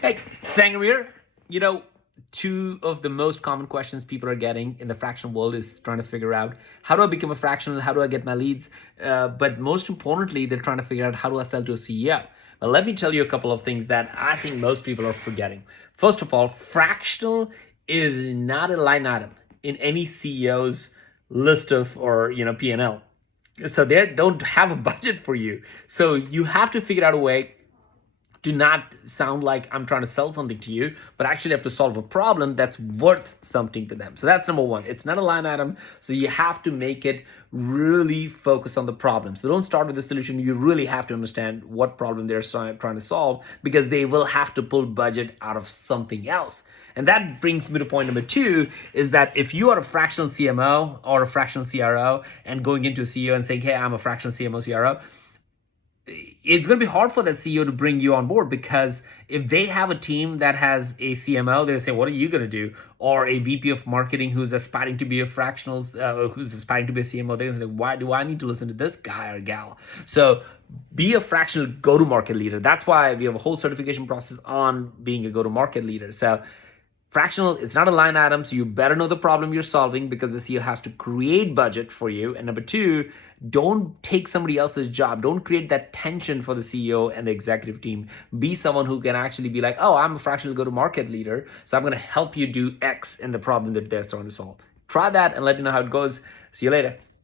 Hey, Sangam here. You know, two of the most common questions people are getting in the fractional world is trying to figure out how do I become a fractional, how do I get my leads, but most importantly, they're trying to figure out how do I sell to a CEO. Well, let me tell you a couple of things that I think most people are forgetting. First of all, fractional is not a line item in any CEO's list of or P&L. So they don't have a budget for you. So you have to figure out a way do not sound like I'm trying to sell something to you, but actually have to solve a problem that's worth something to them. So that's number one. It's not a line item, so you have to make it really focus on the problem. So don't start with the solution. You really have to understand what problem they're trying to solve, because they will have to pull budget out of something else. And that brings me to point number two, is that if you are a fractional CMO or a fractional CRO and going into a CEO and saying, hey, I'm a fractional CMO CRO, it's going to be hard for that CEO to bring you on board, because if they have a team that has a CMO, they'll say, what are you going to do? Or a VP of marketing who's aspiring to be a fractional, who's aspiring to be a CMO, they're going to say, why do I need to listen to this guy or gal? So be a fractional go-to-market leader. That's why we have a whole certification process on being a go-to-market leader. So fractional, it's not a line item, so you better know the problem you're solving, because the CEO has to create budget for you. And number two, don't take somebody else's job. Don't create that tension for the CEO and the executive team. Be someone who can actually be like, oh, I'm a fractional go-to-market leader, so I'm going to help you do X in the problem that they're trying to solve. Try that and let me know how it goes. See you later.